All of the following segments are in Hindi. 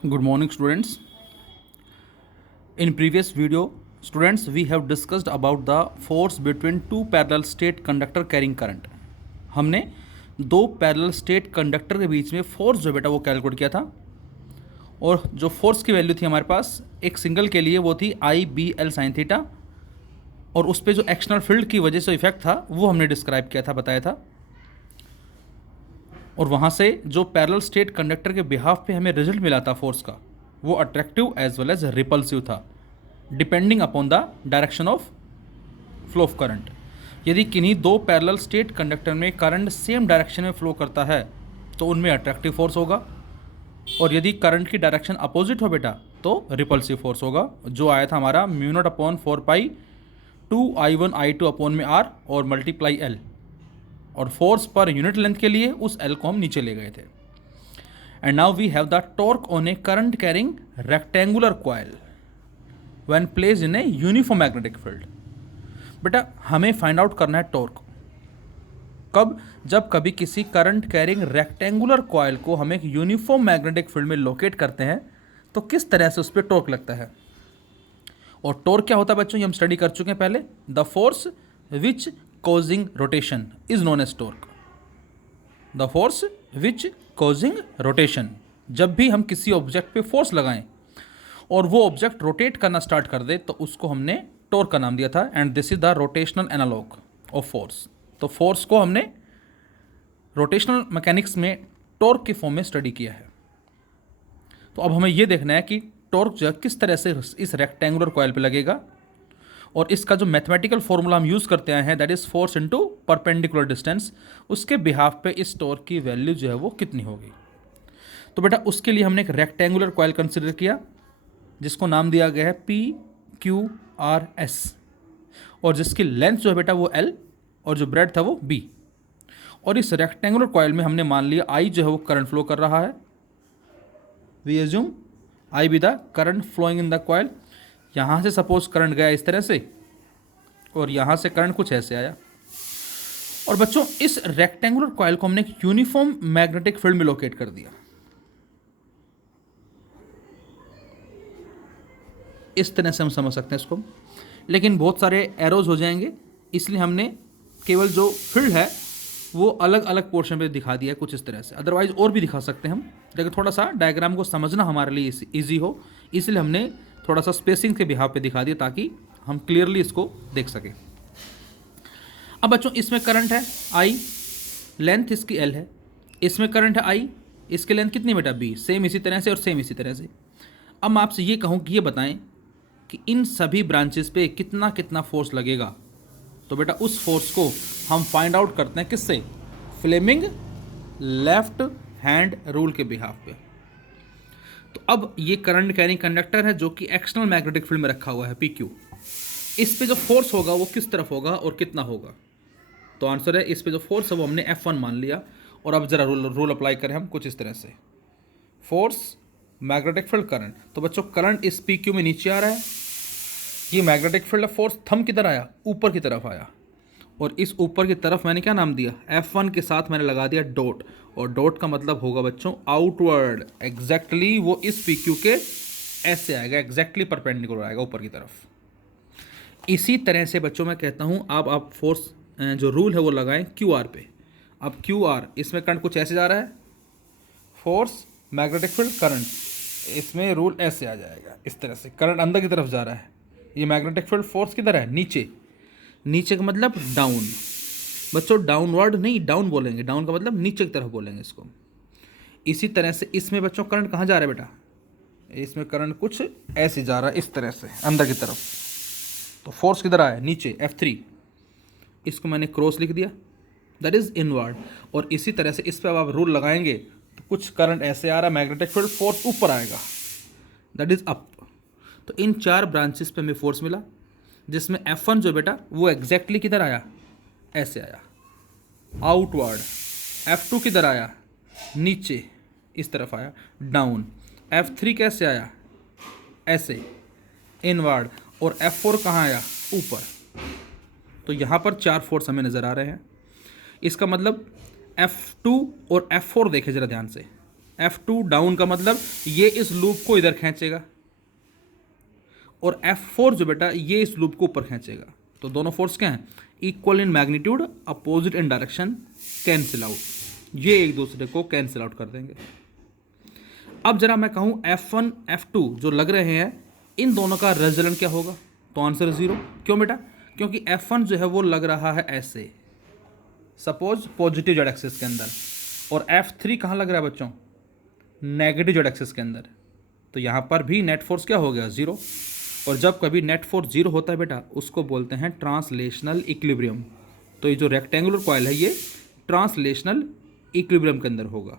Good morning, students. In previous video, students, we have discussed about the force between two parallel state conductor carrying current. हमने दो पैरेलल स्टेट कंडक्टर के बीच में फोर्स जो बेटा वो कैलकुलेट किया था, और जो फोर्स की वैल्यू थी हमारे पास एक सिंगल के लिए वो थी आई बी एल साइन थीटा, और उस पर जो एक्सटर्नल फील्ड की वजह से इफेक्ट था वो हमने डिस्क्राइब किया था, बताया था। और वहाँ से जो पैरेलल स्टेट कंडक्टर के बिहाफ पे हमें रिजल्ट मिला था फोर्स का, वो attractive as well as repulsive था, depending upon the direction of flow of current. यदि किन्हीं दो पैरेलल स्टेट कंडक्टर में करंट सेम डायरेक्शन में फ्लो करता है तो उनमें अट्रैक्टिव फोर्स होगा, और यदि करंट की डायरेक्शन अपोजिट हो बेटा तो रिपल्सिव फोर्स होगा, जो आया था हमारा म्यू नॉट अपॉन 4 पाई 2I1I2 अपॉन में आर और मल्टीप्लाई एल, और फोर्स पर यूनिट लेंथ के लिए उस एल को हम नीचे ले गए थे। And now we have the torque on a current carrying rectangular coil when placed in a uniform magnetic field. बेटा हमें फाइंड आउट करना है टॉर्क कब, जब कभी किसी करंट कैरिंग रेक्टेंगुलर कॉइल को हम एक यूनिफॉर्म मैग्नेटिक फील्ड में लोकेट करते हैं तो किस तरह से उस पर टॉर्क लगता है। और टॉर्क क्या होता है बच्चों, ये हम स्टडी कर चुके हैं पहले। The force which causing rotation is known as torque. The force which causing rotation, जब भी हम किसी ऑब्जेक्ट पे फोर्स लगाएं और वो ऑब्जेक्ट रोटेट करना स्टार्ट कर दे तो उसको हमने टॉर्क का नाम दिया था, and this is the rotational analogue of force. तो फोर्स को हमने रोटेशनल मैकेनिक्स में टॉर्क के फॉर्म में स्टडी किया है। तो अब हमें ये देखना है कि टॉर्क जो है किस तरह से इस रेक्टेंगुलर कॉइल पे लगेगा, और इसका जो मैथमेटिकल फॉर्मूला हम यूज़ करते आए हैं that is force into perpendicular distance, उसके बिहाफ पे इस टॉर्क की वैल्यू जो है वो कितनी होगी। तो बेटा उसके लिए हमने एक रेक्टेंगुलर कॉइल कंसिडर किया जिसको नाम दिया गया है PQRS, और जिसकी लेंथ जो है बेटा वो L और जो ब्रेड था वो B। और इस रेक्टेंगुलर कॉइल में हमने मान लिया I जो है वो करंट फ्लो कर रहा है। We assume I be the current flowing in the coil. यहाँ से सपोज करंट गया इस तरह से, और यहाँ से करंट कुछ ऐसे आया। और बच्चों इस रेक्टेंगुलर कॉइल को हमने एक यूनिफॉर्म मैग्नेटिक फील्ड में लोकेट कर दिया। इस तरह से हम समझ सकते हैं इसको, लेकिन बहुत सारे एरोज हो जाएंगे, इसलिए हमने केवल जो फील्ड है वो अलग अलग पोर्शन पे दिखा दिया है कुछ इस तरह से। अदरवाइज और भी दिखा सकते हैं हम, लेकिन थोड़ा सा डायग्राम को समझना हमारे लिए ईजी हो, इसलिए हमने थोड़ा सा स्पेसिंग के बिहाव पे दिखा दिया ताकि हम क्लियरली इसको देख सकें। अब बच्चों इसमें करंट है I, लेंथ इसकी L है, इसमें करंट है I, इसकी लेंथ कितनी बेटा B, सेम इसी तरह से और सेम इसी तरह से। अब मैं आपसे ये कहूँ कि ये बताएं कि इन सभी ब्रांचेस पे कितना कितना फोर्स लगेगा, तो बेटा उस फोर्स को हम फाइंड आउट करते हैं किससे, फ्लेमिंग लेफ्ट हैंड रूल के बिहाफ पे। तो अब ये करंट कैरिंग कंडक्टर है जो कि एक्सटर्नल मैग्नेटिक फील्ड में रखा हुआ है PQ। इस पे जो फोर्स होगा वो किस तरफ होगा और कितना होगा, तो आंसर है इस पे जो फोर्स है वो हमने F1 मान लिया। और अब जरा रूल अप्लाई करें हम कुछ इस तरह से, फोर्स मैग्नेटिक फील्ड करंट। तो बच्चों करंट इस PQ में नीचे आ रहा है, ये मैग्नेटिक फील्ड फोर्स थंब किधर आया, ऊपर की तरफ आया, और इस ऊपर की तरफ मैंने क्या नाम दिया, F1 के साथ मैंने लगा दिया डॉट, और डॉट का मतलब होगा बच्चों आउटवर्ड। एग्जैक्टली वो इस PQ के ऐसे आएगा, एग्जैक्टली परपेंडिकुलर आएगा ऊपर की तरफ। इसी तरह से बच्चों मैं कहता हूँ अब आप फोर्स जो रूल है वो लगाएं QR पे। अब QR इसमें करंट कुछ ऐसे जा रहा है, फोर्स मैग्नेटिक फील्ड करंट, इसमें रूल ऐसे आ जाएगा इस तरह से, करंट अंदर की तरफ जा रहा है, ये मैग्नेटिक फील्ड फोर्स किधर है, नीचे, नीचे का मतलब डाउन। बच्चों डाउनवर्ड नहीं, डाउन बोलेंगे, डाउन का मतलब नीचे की तरफ बोलेंगे इसको। इसी तरह से इसमें बच्चों करंट कहाँ जा रहा है बेटा, इसमें करंट कुछ ऐसे जा रहा है इस तरह से अंदर की तरफ, तो फोर्स किधर आया, नीचे F3, इसको मैंने क्रॉस लिख दिया, दैट इज इनवर्ड। और इसी तरह से इस पर आप रूल लगाएंगे तो कुछ करंट ऐसे आ रहा है, मैग्नेटिक फील्ड फोर्स ऊपर आएगा, दैट इज अप। तो इन चार ब्रांचेस पे हमें फोर्स मिला, जिसमें F1 जो बेटा वो एग्जैक्टली किधर आया, ऐसे आया आउटवर्ड। F2 किधर आया, नीचे इस तरफ आया डाउन। F3 कैसे आया, ऐसे इनवर्ड। और F4 कहाँ आया, ऊपर। तो यहाँ पर चार फोर्स हमें नज़र आ रहे हैं। इसका मतलब F2 और F4 देखें ज़रा ध्यान से, F2 डाउन का मतलब ये इस लूप को इधर खींचेगा, और F4 जो बेटा ये इस लूप को ऊपर खींचेगा। तो दोनों फोर्स क्या हैं? Equal in magnitude, opposite in direction, cancel out. ये एक दूसरे को कैंसिल आउट कर देंगे। अब जरा मैं कहूँ F1 F2 जो लग रहे हैं, इन दोनों का रिजल्टेंट क्या होगा? तो आंसर 0। क्यों बेटा? क्योंकि F1 जो है वो लग रहा है ऐसे, सपोज पॉजिटिव जेड एक्सिस के अंदर, और F3 कहाँ लग रहा है बच्चों? नेगेटिव जेड एक्सिस के अंदर। तो यहाँ पर भी नेट फोर्स क्या हो गया? 0। और जब कभी नेट फोर्स 0 होता है बेटा, उसको बोलते हैं ट्रांसलेशनल इक्विलिब्रियम। तो ये जो रेक्टेंगुलर कॉइल है ये ट्रांसलेशनल इक्विलिब्रियम के अंदर होगा।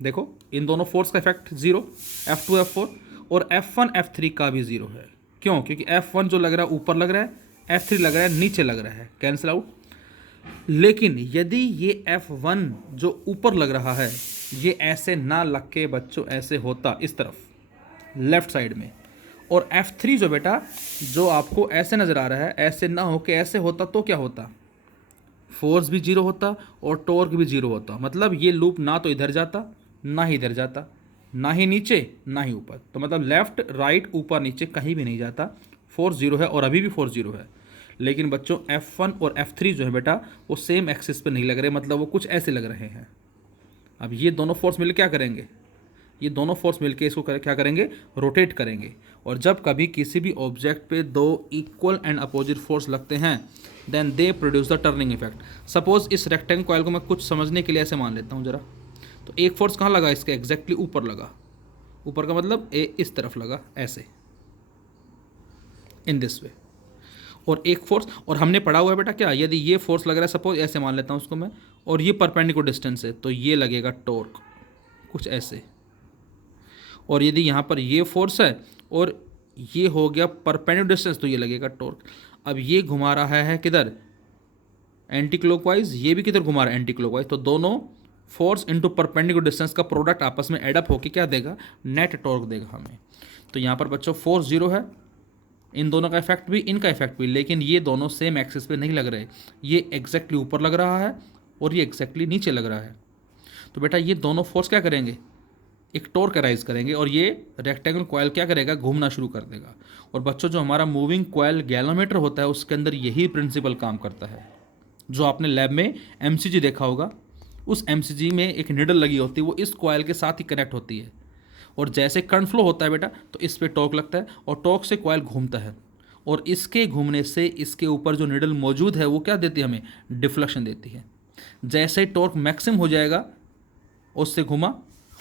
देखो इन दोनों फोर्स का इफेक्ट 0, F2 F4, और F1 F3 का भी 0 है। क्यों? क्योंकि F1 जो लग रहा है ऊपर लग रहा है, F3 लग रहा है नीचे लग रहा है, कैंसिल आउट। लेकिन यदि ये F1 जो ऊपर लग रहा है ये ऐसे ना लग के बच्चों ऐसे होता इस तरफ लेफ्ट साइड में, और F3 जो बेटा जो आपको ऐसे नज़र आ रहा है ऐसे ना हो के ऐसे होता, तो क्या होता? फोर्स भी 0 होता और टॉर्क भी 0 होता। मतलब ये लूप ना तो इधर जाता ना ही इधर जाता, ना ही नीचे ना ही ऊपर। तो मतलब लेफ्ट राइट ऊपर नीचे कहीं भी नहीं जाता, फोर्स 0 है और अभी भी फोर्स 0 है। लेकिन बच्चों F1 और F3 जो है बेटा वो सेम एक्सिस पे नहीं लग रहे, मतलब वो कुछ ऐसे लग रहे हैं। अब ये दोनों फोर्स मिल क्या करेंगे? ये दोनों फोर्स मिलके इसको क्या करेंगे? रोटेट करेंगे। और जब कभी किसी भी ऑब्जेक्ट पे दो इक्वल एंड अपोजिट फोर्स लगते हैं then they produce the turning effect. Suppose इस रेक्टेंगल कॉइल को मैं कुछ समझने के लिए ऐसे मान लेता हूँ जरा। तो एक फोर्स कहाँ लगा? इसके एग्जैक्टली ऊपर लगा। ऊपर का मतलब इस तरफ लगा ऐसे, इन दिस वे। और एक फोर्स, और हमने पढ़ा हुआ है बेटा क्या, यदि ये फोर्स लग रहा है सपोज ऐसे मान लेता हूँ उसको मैं, और ये परपेंडिकुलर डिस्टेंस है तो ये लगेगा टॉर्क, कुछ ऐसे। और यदि यहाँ पर ये फोर्स है और ये हो गया परपेंडिकुलर डिस्टेंस तो ये लगेगा टॉर्क। अब ये घुमा रहा है किधर? Anti clockwise. ये भी किधर घुमा रहा है? Anti clockwise. तो दोनों फोर्स इनटू परपेंडिकुलर डिस्टेंस का प्रोडक्ट आपस में एडअप होकर क्या देगा? नेट टॉर्क देगा हमें। तो यहाँ पर बच्चों फोर्स 0 है, इन दोनों का इफेक्ट भी इनका इफेक्ट भी, लेकिन ये दोनों सेम एक्सिस पे नहीं लग रहे। ये एग्जैक्टली ऊपर लग रहा है और ये एग्जैक्टली नीचे लग रहा है। तो बेटा ये दोनों फोर्स क्या करेंगे? एक टॉर्क अराइज करेंगे, और ये रेक्टेंगल कॉइल क्या करेगा? घूमना शुरू कर देगा। और बच्चों जो हमारा मूविंग कॉइल गैलोमीटर होता है उसके अंदर यही प्रिंसिपल काम करता है। जो आपने लैब में MCG देखा होगा, उस MCG में एक निडल लगी होती है, वो इस कॉइल के साथ ही कनेक्ट होती है। और जैसे करंट फ्लो होता है बेटा तो इस पर टॉर्क लगता है और टॉर्क से कॉइल घूमता है, और इसके घूमने से इसके ऊपर जो निडल मौजूद है वो क्या देती है? हमें डिफ्लेक्शन देती है। जैसे ही टॉर्क मैक्सिमम हो जाएगा उससे घुमा,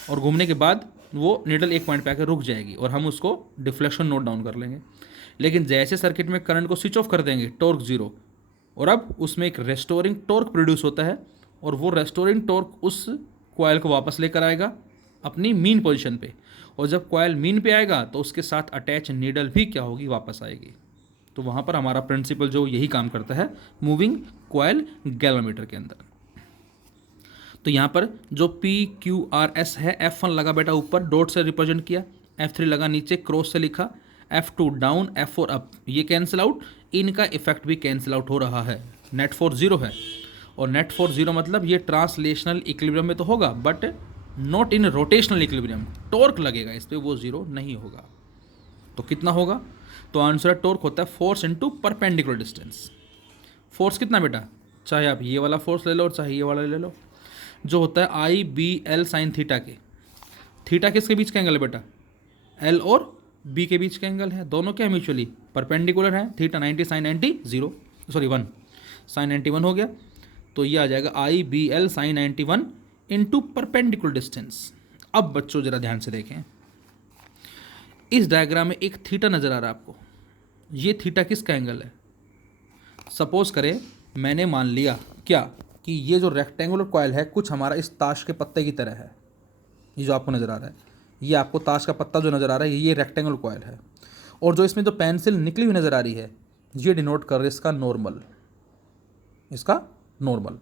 और घूमने के बाद वो निडल एक पॉइंट पे आकर रुक जाएगी और हम उसको डिफ्लेक्शन नोट डाउन कर लेंगे। लेकिन जैसे सर्किट में करंट को स्विच ऑफ कर देंगे, टॉर्क 0, और अब उसमें एक रेस्टोरिंग टॉर्क प्रोड्यूस होता है, और वो रेस्टोरिंग टॉर्क उस कॉइल को वापस लेकर आएगा अपनी मीन पोजीशन पे। और जब कॉइल मीन पे आएगा तो उसके साथ अटैच नीडल भी क्या होगी? वापस आएगी। तो वहाँ पर हमारा प्रिंसिपल जो यही काम करता है मूविंग कॉइल गैलोमीटर के अंदर। तो यहाँ पर जो PQRS है, F1 लगा बेटा ऊपर डॉट से रिप्रेजेंट किया, F3 लगा नीचे क्रॉस से लिखा, F2 डाउन, F4 अप, ये कैंसिल आउट, इनका इफेक्ट भी कैंसिल आउट हो रहा है। नेट फोर्स 0 है, और नेट फोर्स 0 मतलब ये ट्रांसलेशनल इक्विलिब्रियम में तो होगा but not in rotational equilibrium. Torque लगेगा इस पर, वो 0 नहीं होगा। तो कितना होगा? तो आंसर टॉर्क होता है force into perpendicular distance. Force कितना बेटा? चाहे आप ये वाला फोर्स ले लो और चाहे ये वाला ले लो, जो होता है IBL साइन थीटा के। थीटा किसके बीच का एंगल है बेटा? L और B के बीच का एंगल है। दोनों क्या म्यूचुअली परपेंडिकुलर है। थीटा 90 साइन 90 0, सॉरी 1 साइन 91 हो गया। तो ये आ जाएगा IBL sine 91 into perpendicular distance. अब बच्चों जरा ध्यान से देखें, इस डायग्राम में एक थीटा नज़र आ रहा है आपको। ये थीटा किसका एंगल है? सपोज करें मैंने मान लिया क्या कि ये जो रेक्टेंगुलर कॉइल है कुछ हमारा इस ताश के पत्ते की तरह है। ये जो आपको नज़र आ रहा है, ये आपको ताश का पत्ता जो नज़र आ रहा है ये रेक्टेंगुलर कॉइल है, और जो इसमें जो पेंसिल निकली हुई नज़र आ रही है ये डिनोट कर रही है इसका नॉर्मल, इसका नॉर्मल।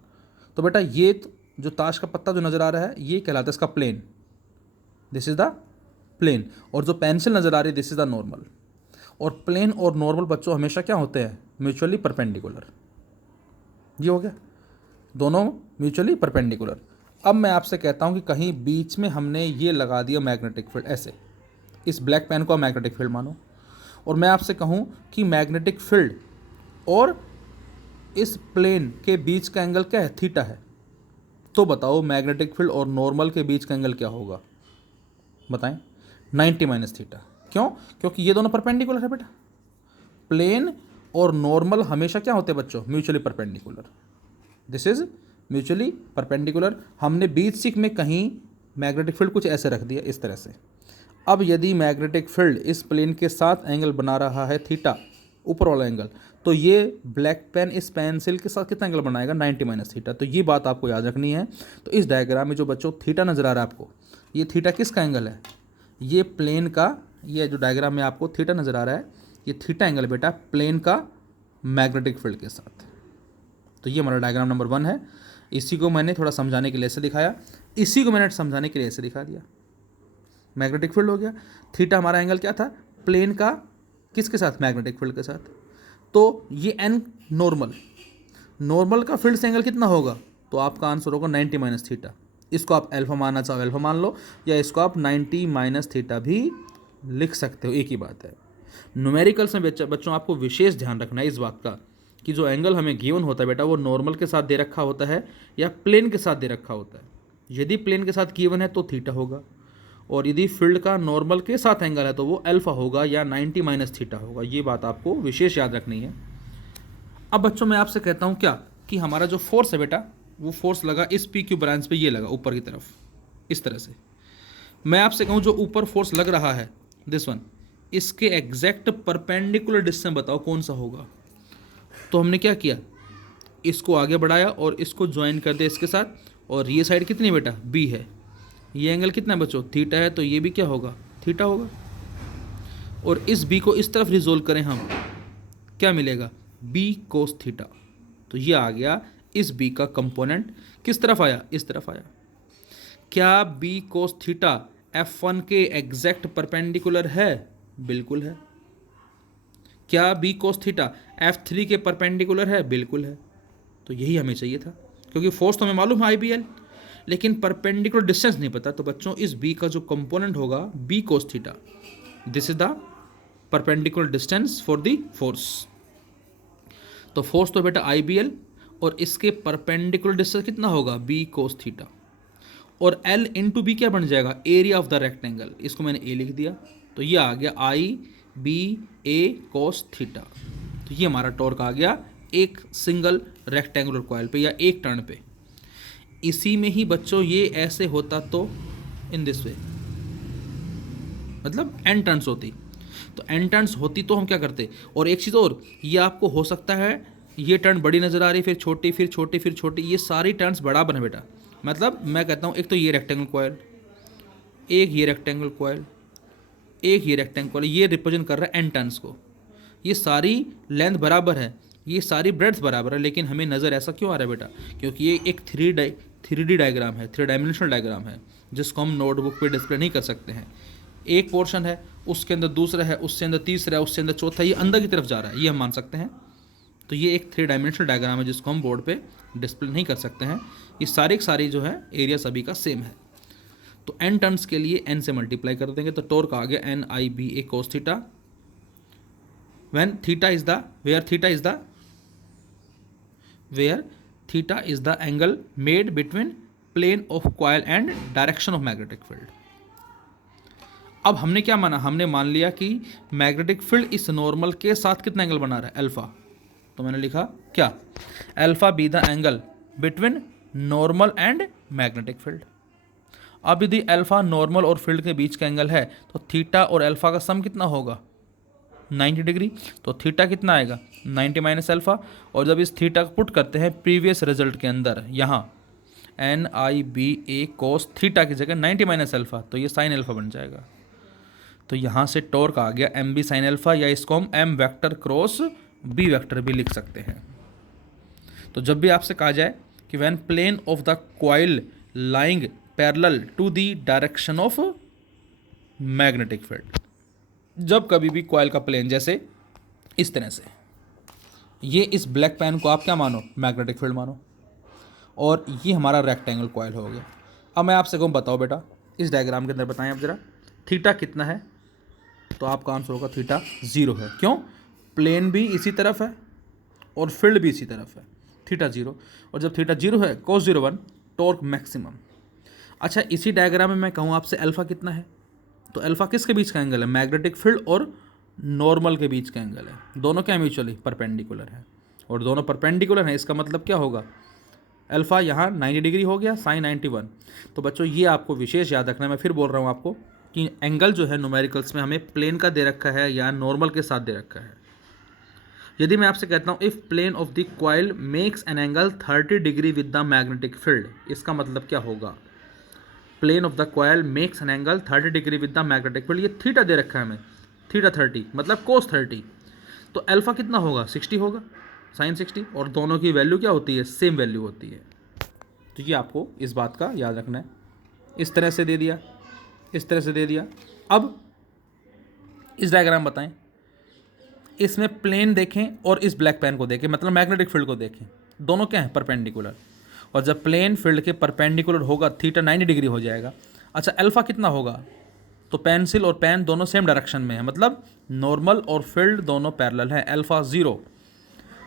तो बेटा ये जो ताश का पत्ता जो नज़र आ रहा है ये कहलाता है इसका plane, this is the plane, और जो पेंसिल नज़र आ रही है दिस इज़ द नॉर्मल। और प्लेन और नॉर्मल बच्चों हमेशा क्या होते हैं? Mutually perpendicular. ये हो गया, दोनों म्यूचुअली परपेंडिकुलर। अब मैं आपसे कहता हूँ कि कहीं बीच में हमने ये लगा दिया मैग्नेटिक फील्ड, ऐसे इस ब्लैक पेन को मैग्नेटिक फील्ड मानो, और मैं आपसे कहूँ कि मैग्नेटिक फील्ड और इस प्लेन के बीच का एंगल क्या है, थीटा है, तो बताओ मैग्नेटिक फील्ड और नॉर्मल के बीच का एंगल क्या होगा, बताएं। 90 माइनस थीटा। क्यों? क्योंकि ये दोनों परपेंडिकुलर है बेटा। प्लेन और नॉर्मल हमेशा क्या होते हैं बच्चों, mutually perpendicular. This is mutually perpendicular. हमने बीच सीख में कहीं मैग्नेटिक फील्ड कुछ ऐसे रख दिया इस तरह से। अब यदि मैग्नेटिक फील्ड इस प्लेन के साथ एंगल बना रहा है थीटा, ऊपर वाला एंगल, तो ये ब्लैक पेन इस पेंसिल के साथ कितना एंगल बनाएगा, 90 माइनस थीटा। तो ये बात आपको याद रखनी है। तो इस डायग्राम में जो बच्चों थीटा नज़र आ रहा है आपको, ये थीटा किसका एंगल है, ये प्लेन का, ये जो डायग्राम में आपको थीटा नज़र आ रहा है, ये थीटा एंगल बेटा प्लेन का मैग्नेटिक फील्ड के साथ। तो ये हमारा डायग्राम नंबर 1 है। इसी को मैंने थोड़ा समझाने के लिए ऐसे दिखाया, इसी को मैंने समझाने के लिए ऐसे दिखा दिया। मैग्नेटिक फील्ड हो गया, थीटा हमारा एंगल क्या था, प्लेन का किसके साथ, मैग्नेटिक फील्ड के साथ। तो ये एन नॉर्मल, नॉर्मल का फील्ड से एंगल कितना होगा, तो आपका आंसर होगा 90 माइनस थीटा। इसको आप अल्फा मानना चाहो अल्फा मान लो, या इसको आप 90 माइनस थीटा भी लिख सकते हो, एक ही बात है। न्यूमेरिकल्स में बच्चों आपको विशेष ध्यान रखना है इस बात का कि जो एंगल हमें गिवन होता है बेटा, वो नॉर्मल के साथ दे रखा होता है या प्लेन के साथ दे रखा होता है। यदि प्लेन के साथ गिवन है तो थीटा होगा, और यदि फील्ड का नॉर्मल के साथ एंगल है तो वो अल्फा होगा या 90 माइनस थीटा होगा। ये बात आपको विशेष याद रखनी है। अब बच्चों मैं आपसे कहता हूँ क्या, कि हमारा जो फोर्स है बेटा, वो फोर्स लगा इस पी क्यू ब्रांच पे, ये लगा ऊपर की तरफ इस तरह से। मैं आपसे कहूँ जो ऊपर फोर्स लग रहा है दिस वन, इसके एग्जैक्ट परपेंडिकुलर डिस्टेंस बताओ कौन सा होगा। तो हमने क्या किया, इसको आगे बढ़ाया और इसको ज्वाइन कर दिया इसके साथ, और ये साइड कितनी बेटा, बी है, ये एंगल कितना है बच्चों, थीटा है, तो ये भी क्या होगा, थीटा होगा। और इस बी को इस तरफ रिजोल्व करें हम, क्या मिलेगा, बी कोस थीटा। तो ये आ गया इस बी का कंपोनेंट, किस तरफ आया, इस तरफ आया। क्या बी कोस थीटा F1 के एग्जैक्ट परपेंडिकुलर है, बिल्कुल है। क्या बी कोस थीटा F3 के परपेंडिकुलर है, बिल्कुल है। तो यही हमें चाहिए था, क्योंकि फोर्स तो हमें मालूम है IBL, लेकिन परपेंडिकुलर डिस्टेंस नहीं पता। तो बच्चों इस बी का जो कंपोनेंट होगा B cos theta, this is the perpendicular distance for the force. तो फोर्स तो बेटा IBL, और इसके परपेंडिकुलर डिस्टेंस कितना होगा, बी कोस थीटा। और L इंटू बी क्या बन जाएगा, एरिया ऑफ द रेक्टेंगल, इसको मैंने ए लिख दिया। तो ये आ गया IBA कोस थीटा। तो ये हमारा टॉर्क आ गया एक सिंगल रेक्टेंगुलर कॉइल पे या एक टर्न पे। इसी में ही बच्चों ये ऐसे होता तो इन दिस वे, मतलब एन टर्न्स होती, तो एन टर्न्स होती तो हम क्या करते। और एक चीज़ और, ये आपको हो सकता है ये टर्न बड़ी नज़र आ रही, फिर छोटी, फिर छोटी, फिर छोटी, ये सारी टर्न्स बराबर है बेटा। मतलब मैं कहता हूँ एक तो ये रेक्टेंगल कॉइल, एक ये रेक्टेंगल कॉइल, एक ये रेक्टेंगल कॉइल, ये रिप्रेजेंट कर रहा है एन टर्न्स को। ये सारी लेंथ बराबर है, ये सारी ब्रेड्थ बराबर है, लेकिन हमें नज़र ऐसा क्यों आ रहा है बेटा, क्योंकि ये एक 3D डायग्राम है, 3 डायमेंशनल डायग्राम है, जिसको हम नोटबुक पे डिस्प्ले नहीं कर सकते हैं। एक पोर्शन है, उसके अंदर दूसरा है, उससे अंदर तीसरा है, उससे अंदर चौथा, ये अंदर की तरफ जा रहा है, ये हम मान सकते हैं। तो ये एक 3 डायमेंशनल डायग्राम है, जिसको हम बोर्ड पे डिस्प्ले नहीं कर सकते हैं। ये सारी जो है एरिया सभी का सेम है। तो एन टर्न्स के लिए एन से मल्टीप्लाई कर देंगे, तो टॉर्क आ गया NIBA cos theta, when theta is the where theta is the angle made between plane of coil and direction of magnetic field। अब हमने क्या माना, हमने मान लिया कि मैग्नेटिक फील्ड इस नॉर्मल के साथ कितना एंगल बना रहा है, अल्फा। तो मैंने लिखा क्या, alpha be the angle between normal and magnetic field. अब यदि अल्फा नॉर्मल और फील्ड के बीच का एंगल है, तो थीटा और अल्फा का सम कितना होगा, 90 डिग्री। तो थीटा कितना आएगा, 90 माइनस अल्फा। और जब इस थीटा को पुट करते हैं प्रीवियस रिजल्ट के अंदर, यहाँ NIBA cos थीटा की जगह 90 माइनस अल्फा, तो ये साइन अल्फा बन जाएगा। तो यहाँ से टॉर्क आ गया MB साइन अल्फा, या इसको हम M vector cross B vector भी लिख सकते हैं। तो जब भी आपसे कहा जाए कि when plane of the coil lying parallel to the direction of magnetic field, जब कभी भी कॉइल का प्लेन जैसे इस तरह से, ये इस ब्लैक पेन को आप क्या मानो, मैग्नेटिक फील्ड मानो, और ये हमारा रेक्टेंगल कॉइल हो गया। अब मैं आपसे कहूँ बताओ बेटा, इस डायग्राम के अंदर बताएं आप ज़रा, थीटा कितना है? तो आपका आंसर होगा थीटा 0 है। क्यों? प्लेन भी इसी तरफ है और फील्ड भी इसी तरफ है, थीटा 0। और जब थीटा 0 है, cos 0 1, टॉर्क मैक्सिमम। अच्छा, इसी डायग्राम में मैं कहूँ आपसे अल्फ़ा कितना है, तो अल्फ़ा किसके बीच का एंगल है? मैग्नेटिक फील्ड और नॉर्मल के बीच का एंगल है। दोनों क्या म्यूचुअली परपेंडिकुलर है, और दोनों परपेंडिकुलर हैं, इसका मतलब क्या होगा? अल्फ़ा यहाँ 90 डिग्री हो गया, साइन 91। तो बच्चों ये आपको विशेष याद रखना है, मैं फिर बोल रहा हूँ आपको कि एंगल जो है न्यूमेरिकल्स में हमें प्लेन का दे रखा है या नॉर्मल के साथ दे रखा है। यदि मैं आपसे कहता हूँ if plane of the coil makes an angle 30 degree with the magnetic field, इसका मतलब क्या होगा? Plane of the coil makes an angle 30 degree with the magnetic field, ये थीटा दे रखा है हमें, थीटा 30 मतलब कोस 30। तो अल्फ़ा कितना होगा? 60 होगा, साइन 60, और दोनों की वैल्यू क्या होती है? सेम वैल्यू होती है। तो ये आपको इस बात का याद रखना है। इस तरह से दे दिया, इस तरह से दे दिया। अब इस डायग्राम बताएं, इसमें प्लेन देखें और इस ब्लैक पेन को देखें, मतलब मैग्नेटिक फील्ड को देखें, दोनों क्या हैं? परपेंडिकुलर। और जब प्लेन फील्ड के परपेंडिकुलर होगा, थीटा 90 डिग्री हो जाएगा। अच्छा, अल्फ़ा कितना होगा? तो पेंसिल और पेन दोनों सेम डायरेक्शन में है, मतलब नॉर्मल और फील्ड दोनों पैरेलल है। अल्फ़ा 0,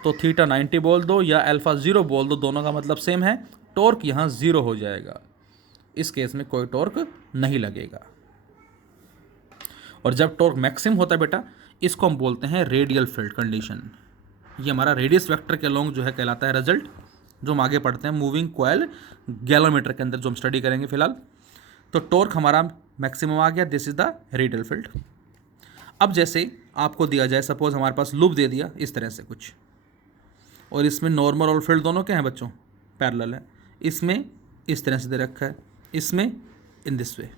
तो थीटा 90 बोल दो या अल्फ़ा 0 बोल दो, दोनों का मतलब सेम है। टॉर्क यहाँ 0 हो जाएगा, इस केस में कोई टॉर्क नहीं लगेगा। और जब टॉर्क मैक्सिमम होता है बेटा, इसको हम बोलते हैं रेडियल फील्ड कंडीशन। ये हमारा रेडियस वेक्टर के अलोंग जो है कहलाता है रिजल्ट, जो हम आगे पढ़ते हैं मूविंग कॉइल गैलोमीटर के अंदर, जो हम स्टडी करेंगे फिलहाल। तो टॉर्क हमारा मैक्सिमम आ गया, this is the radial field. अब जैसे आपको दिया जाए, सपोज हमारे पास लूप दे दिया इस तरह से कुछ, और इसमें नॉर्मल और फील्ड दोनों क्या हैं बच्चों? पैरेलल है। इसमें इस तरह से दे रखा है, इसमें इन दिस वे।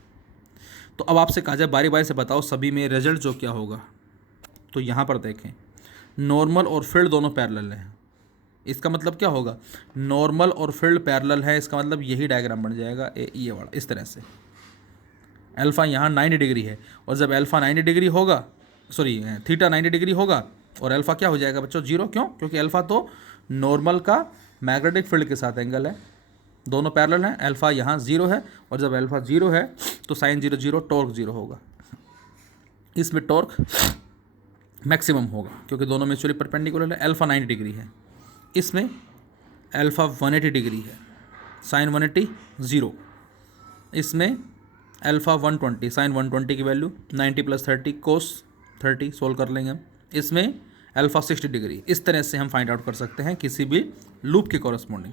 तो अब आपसे कहा जाए बारी बारी से बताओ सभी में रिजल्ट जो क्या होगा। तो यहाँ पर देखें, नॉर्मल और फील्ड दोनों पैरेलल हैं, इसका मतलब क्या होगा? नॉर्मल और फील्ड पैरेलल है, इसका मतलब यही डायग्राम बन जाएगा ये वाला, इस तरह से। अल्फ़ा यहाँ 90 डिग्री है, और जब अल्फ़ा 90 डिग्री होगा, सॉरी थीटा 90 डिग्री होगा, और अल्फ़ा क्या हो जाएगा बच्चों? 0। क्यों? क्योंकि अल्फ़ा तो नॉर्मल का मैग्नेटिक फील्ड के साथ एंगल है, दोनों पैरेलल हैं। अल्फ़ा यहाँ 0 है, और जब अल्फ़ा 0 है तो साइन 0 0, टॉर्क 0 होगा। इसमें टॉर्क मैक्सिमम होगा क्योंकि दोनों म्यूचुअली परपेंडिकुलर है। अल्फ़ा 90 डिग्री है, इसमें अल्फ़ा 180 डिग्री है, साइन 180 0। इसमें अल्फ़ा 120, साइन 120 की वैल्यू 90 + 30 कोस 30, सोल्व कर लेंगे हम। इसमें अल्फ़ा 60 डिग्री। इस तरह से हम फाइंड आउट कर सकते हैं किसी भी लूप के कॉरस्पॉन्डिंग।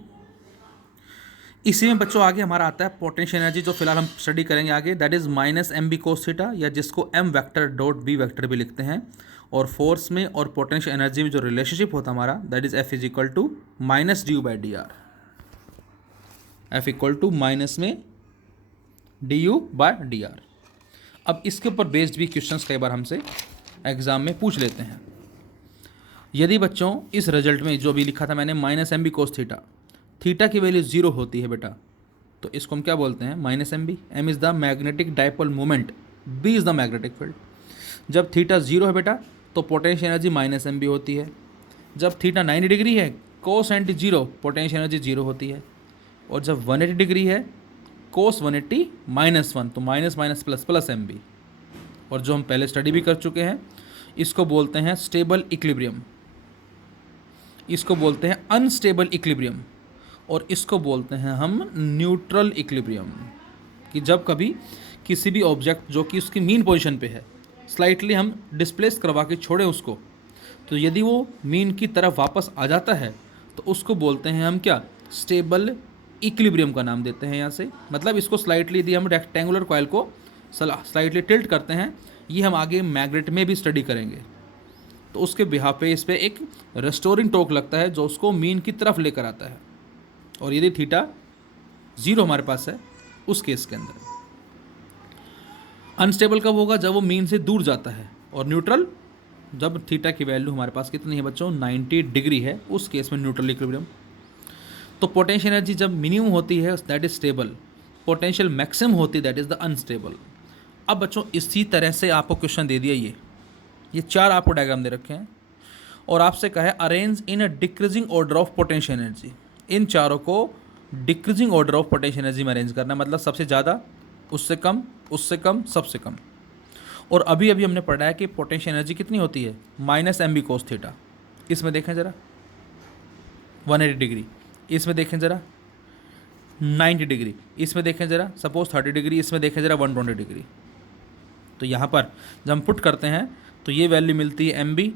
इसी में बच्चों आगे हमारा आता है पोटेंशियल एनर्जी, जो फिलहाल हम स्टडी करेंगे आगे, that is -mb cos theta, या जिसको m vector dot b vector भी लिखते हैं। और फोर्स में और पोटेंशियल एनर्जी में जो रिलेशनशिप होता है हमारा, that is F = -du/dr, F = minus में du/dr। अब इसके ऊपर बेस्ड भी क्वेश्चंस कई बार हमसे एग्जाम में पूछ लेते हैं। यदि बच्चों इस रिजल्ट में जो भी लिखा था मैंने -mb cos थीटा, थीटा की वैल्यू 0 होती है बेटा, तो इसको हम क्या बोलते हैं? -mb। m is the magnetic dipole moment, b is the magnetic field. जब थीटा 0 है बेटा, तो पोटेंशियल एनर्जी -mb होती है। जब थीटा 90 डिग्री है, cos 90 0, पोटेंशियल एनर्जी 0 होती है। और जब 180 डिग्री है, cos 180 -1, तो minus minus plus plus mb। और जो हम पहले स्टडी भी कर चुके हैं, इसको बोलते हैं स्टेबल इक्विलिब्रियम, इसको बोलते हैं अनस्टेबल इक्विलिब्रियम, और इसको बोलते हैं हम न्यूट्रल इक्विलिब्रियम। कि जब कभी किसी भी ऑब्जेक्ट जो कि उसकी मीन पोजीशन पे है, स्लाइटली हम डिस्प्लेस करवा के छोड़ें उसको, तो यदि वो मीन की तरफ वापस आ जाता है, तो उसको बोलते हैं हम क्या? स्टेबल इक्विलिब्रियम का नाम देते हैं यहाँ से। मतलब इसको स्लाइटली यदि हम रेक्टेंगुलर कॉइल को स्लाइटली टिल्ट करते हैं, ये हम आगे मैग्नेट में भी स्टडी करेंगे, तो उसके बिहाफ पे इस पर एक रेस्टोरिंग टॉर्क लगता है जो उसको मीन की तरफ लेकर आता है। और यदि थीटा 0 हमारे पास है, उस केस के अंदर अनस्टेबल कब होगा? जब वो मीन से दूर जाता है। और न्यूट्रल, जब थीटा की वैल्यू हमारे पास कितनी है बच्चों? 90 डिग्री है, उस केस में न्यूट्रल इक्विलिब्रियम। तो पोटेंशियल एनर्जी जब मिनिमम होती है, that is stable. Potential maximum होती है, दैट इज द अनस्टेबल। अब बच्चों इसी तरह से आपको क्वेश्चन दे दिया, ये 4 आपको डायग्राम दे रखे हैं, और आपसे कहा है arrange in a decreasing order of potential energy. इन चारों को decreasing order of potential energy में अरेंज करना है, मतलब सबसे ज़्यादा, उससे कम, उससे कम, सबसे कम। और अभी अभी हमने पढ़ा है कि पोटेंशियल एनर्जी कितनी होती है, minus M B cos theta. इसमें देखें ज़रा 180 डिग्री, इसमें देखें ज़रा 90 डिग्री, इसमें देखें ज़रा सपोज 30 डिग्री, इसमें देखें ज़रा 120 डिग्री। तो यहाँ पर जब हम पुट करते हैं तो ये वैल्यू मिलती है एम बी,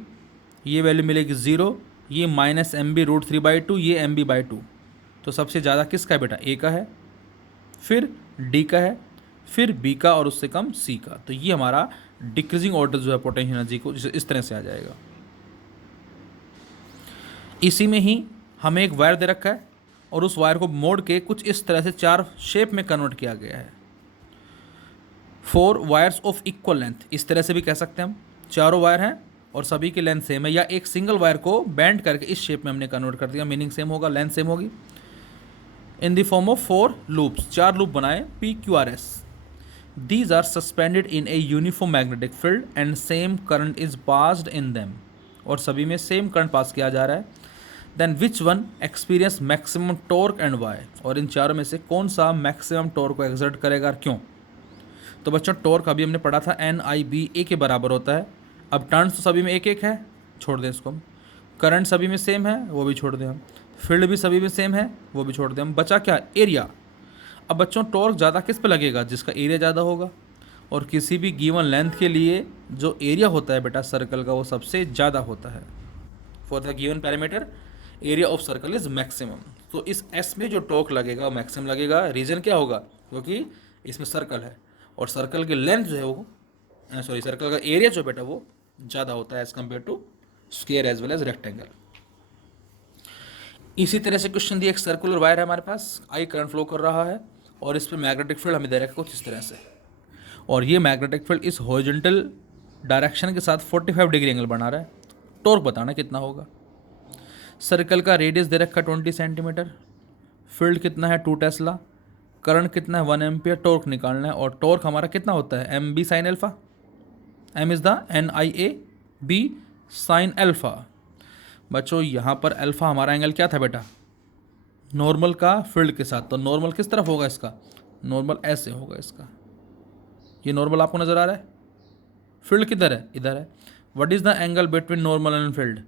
ये वैल्यू मिलेगी 0, ये माइनस एम बी रूट 3/2, ये एम बी बाई 2। तो सबसे ज़्यादा किसका है बेटा, ए का है, फिर डी का है, फिर बी का, और उससे कम सी का। तो ये हमारा डिक्रीजिंग ऑर्डर जो है पोटेंशियल एनर्जी को इस तरह से आ जाएगा। इसी में ही हमें एक वायर दे रखा है और उस वायर को मोड़ के कुछ इस तरह से 4 शेप में कन्वर्ट किया गया है। 4 वायर्स ऑफ इक्वल लेंथ, इस तरह से भी कह सकते हैं हम, चारों वायर हैं और सभी की लेंथ सेम है, या एक सिंगल वायर को बैंड करके इस शेप में हमने कन्वर्ट कर दिया, मीनिंग सेम होगा, लेंथ सेम होगी। In the form of 4 loops, 4 loop बनाए P Q R S. These are suspended in a uniform magnetic field and same current is passed in them, और सभी में सेम करंट पास किया जा रहा है। Then which one experience maximum torque and why, और इन चारों में से कौन सा मैक्सिमम टॉर्क को एक्सर्ट करेगा और क्यों। तो बच्चों टॉर्क अभी हमने पढ़ा था NIBA के बराबर होता है। अब टर्न्स तो सभी में एक एक है, छोड़ दें इसको हम। करंट सभी में सेम है, वो भी छोड़ दें हम। फील्ड भी सभी में सेम है, वो भी छोड़ दें हम। बचा क्या, एरिया। अब बच्चों टॉर्क ज़्यादा किस पे लगेगा, जिसका एरिया ज़्यादा होगा, और किसी भी गिवन लेंथ के लिए जो एरिया होता है बेटा सर्कल का वो सबसे ज़्यादा होता है। For the given parameter area of circle is maximum. तो इस एस में जो टॉर्क लगेगा मैक्सिमम लगेगा। रीज़न क्या होगा, क्योंकि इसमें सर्कल है और सर्कल की लेंथ जो है वो सर्कल का एरिया जो बेटा वो ज़्यादा होता है as compare to square as well as rectangle. इसी तरह से क्वेश्चन दिया, एक सर्कुलर वायर है हमारे पास, आई करंट फ्लो कर रहा है और इस पर मैग्नेटिक फील्ड हमें दे रखा है कुछ इस तरह से, और ये मैग्नेटिक फील्ड इस हॉरिजॉन्टल डायरेक्शन के साथ 45 डिग्री एंगल बना रहा है। टॉर्क बताना कितना होगा। सर्कल का रेडियस दे रखा 20 सेंटीमीटर, फील्ड कितना है 2 टेस्ला, करंट कितना है 1 एम्पियर, टॉर्क निकालना है। और टॉर्क हमारा कितना होता है, M B sine alpha, M is the NIA, B sine alpha. बच्चों यहाँ पर अल्फा हमारा एंगल क्या था बेटा, नॉर्मल का फील्ड के साथ। तो नॉर्मल किस तरफ होगा इसका, नॉर्मल ऐसे होगा इसका। ये नॉर्मल आपको नज़र आ रहा है, फील्ड किधर है, इधर है। What is the angle between normal and field,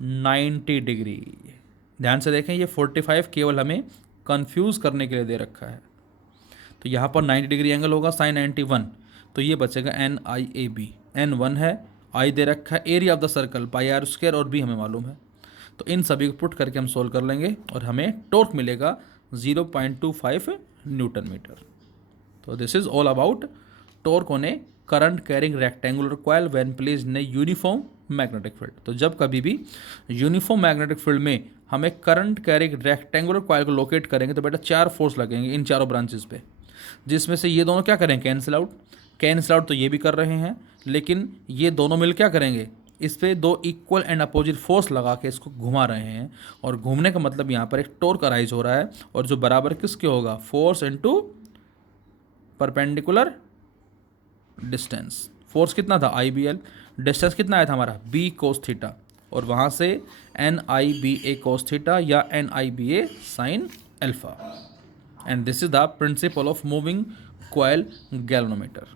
90 degree. ध्यान से देखें, ये 45 केवल हमें कंफ्यूज करने के लिए दे रखा है। तो यहाँ पर 90 डिग्री एंगल होगा, साइन 91। तो ये बचेगा NIAB। N1 है, आई दे रखा है, area of the circle πr², और बी हमें मालूम है। तो इन सभी को पुट करके हम सोल्व कर लेंगे और हमें टॉर्क मिलेगा 0.25 न्यूटन मीटर। तो this is all about torque on a current carrying rectangular coil when placed in a uniform magnetic field. तो जब कभी भी यूनिफॉर्म मैग्नेटिक फील्ड में हमें करंट कैरिंग रेक्टेंगुलर कॉइल को लोकेट करेंगे तो बेटा 4 फोर्स लगेंगे इन चारों ब्रांचेस पे, जिसमें से ये दोनों क्या करेंगे, कैंसिल आउट। कैंसिल आउट तो ये भी कर रहे हैं, लेकिन ये दोनों मिल क्या करेंगे, इस पर 2 इक्वल एंड अपोजिट फोर्स लगा के इसको घुमा रहे हैं। और घूमने का मतलब यहाँ पर एक टॉर्क अराइज हो रहा है, और जो बराबर किसके होगा, force into perpendicular distance. Force कितना था IBL, डिस्टेंस कितना आया था हमारा B cos थीटा, और वहाँ से NIBA cos थीटा या NIBA sin alpha. And this is the principle of moving coil galvanometer.